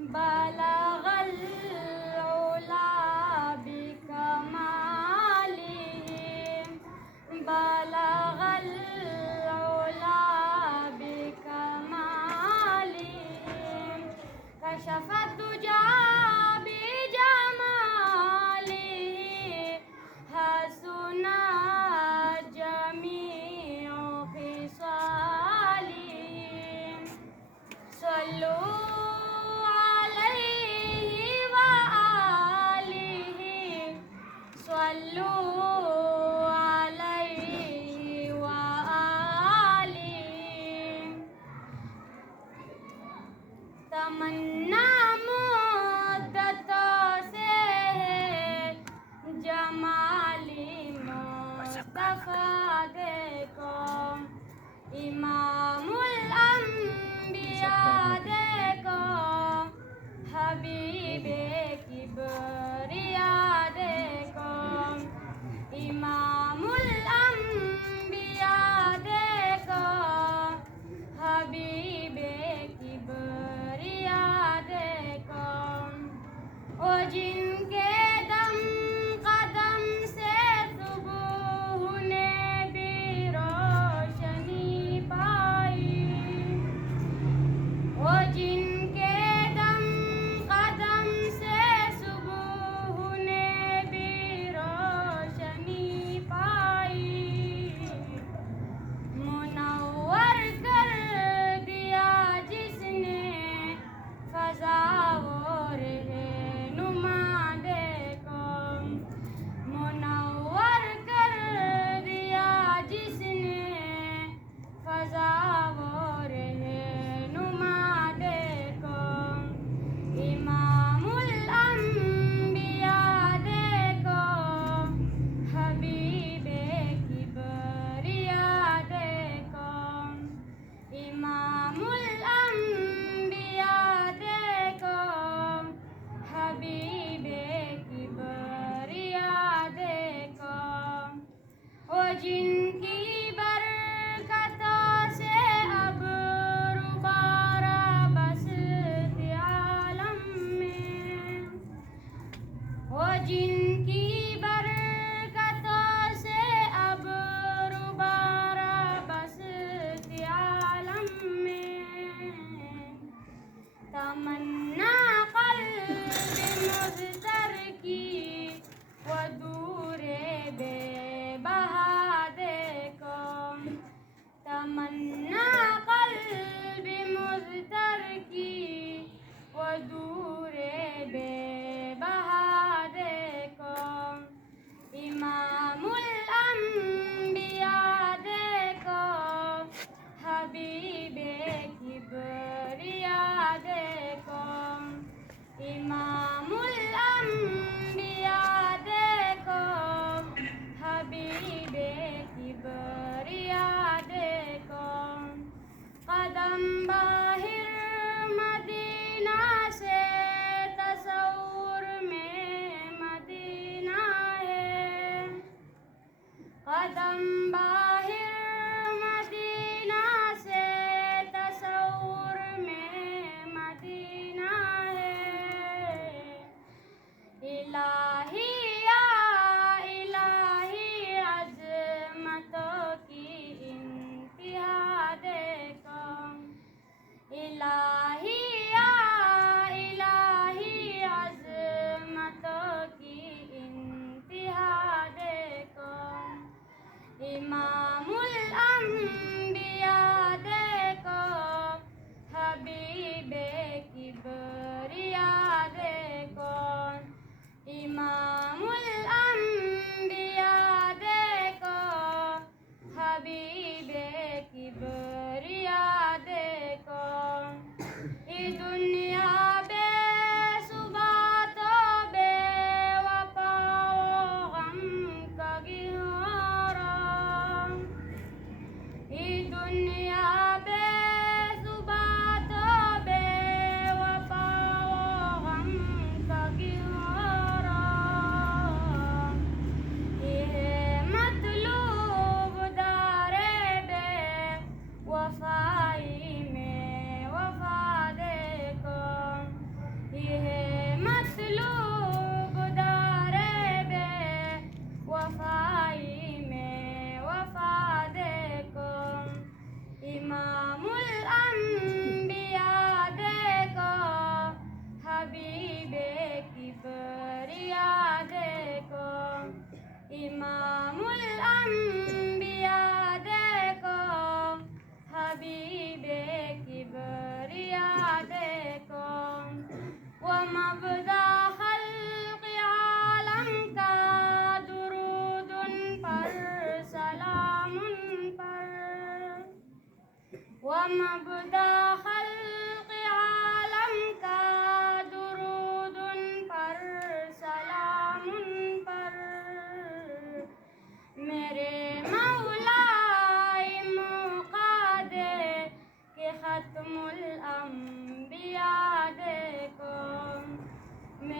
بلغ العلا بكماله بلغ العلا بكماله كشف الدجى بجماله حسن جميع خصاله صلوا عليه وآله صلوا عليه وآله تمنا مدتوں سے جمالی مصطفیٰ دیکھو امام الانبیاء دیکھو حبیب کبریا دیکھو امام الانبیاء دیکھو حبیب کبریا دیکھو او جن کے دم قدم سے صبح نے بھی روشنی پائی او جن کے دم قدم سے صبح نے بھی روشنی پائی منور کر دیا جس نے فضا و رہنما دیکھو منور کر دیا جس نے فضا و رہنما دیکھو امام الانبیاء دیکھو حبیب کبریا دیکھو امام الانبیاء دیکھو حبیب کبریا دیکھو او جن کی برکتوں سے ابر بارہ بسط عالم میں او جن کی برکتوں سے ابر بارہ بسط عالم میں تمنا قلب مضطر کی وہ دور بے بہا دیکھو تمنا قلب مضطر کی وہ دور بے بہا دیکھو امام الانبیاء دیکھو حبیب کبریا دیکھو امام الانبیاء دیکھو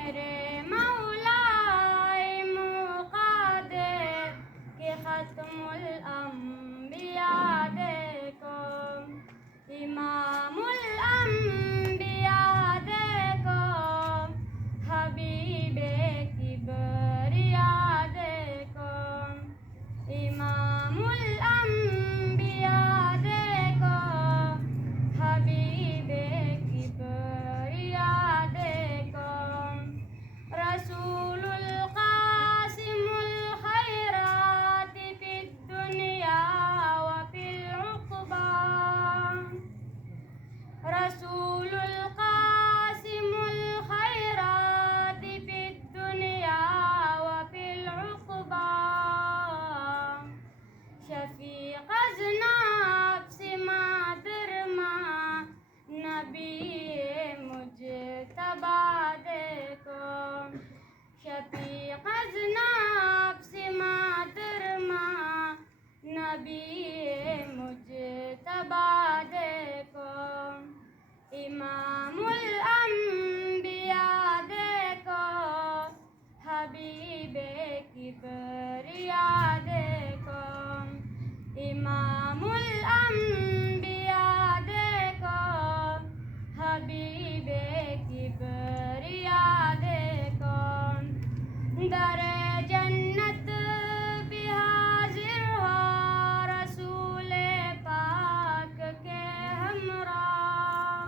میرے مولا مقدر کہ ختم الانبیاء دیکھو، امام الانبیاء دیکھو، حبیب کبریاء دیکھو، امام الانبیاء دیکھو، حبیب کبریاء دیکھو، رسول القاسم الخیرات فی الدنیا وفی العقبى، رسول القاسم الخیرات فی الدنیا وفی العقبى، شفیق از نفس مادر ماں نبی مجتبی دیکھو، شفیق از نفس مادر ماں نبی مجتبی دیکھو، امام الانبیاء دیکھو، حبیب کبریاء دیکھو، امام الانبیاء دیکھو، حبیب کبریاء دیکھو، در جنت بھی حاضر ہو رسول پاک کے ہمراہ،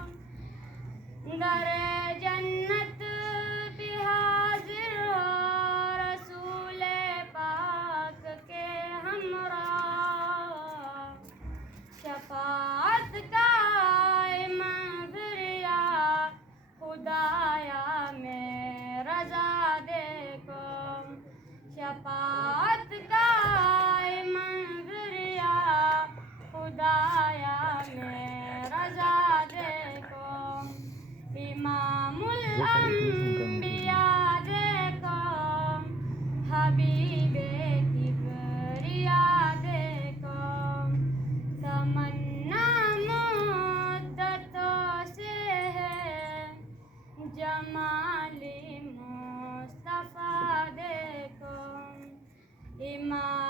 در جنت بھی حاضر ہو رسول پاک کے ہمراہ، شفاعت کا منظریہ خدایا میں رضا دیکھو، شفاعت کا منظریہ خدایا میں رضا دیکھو، امام الانبیاء دیکھو، حبیب کبریاء دیکھو، تمنا مدتوں سے ہے جمال مصطفیٰ دیکھو، امام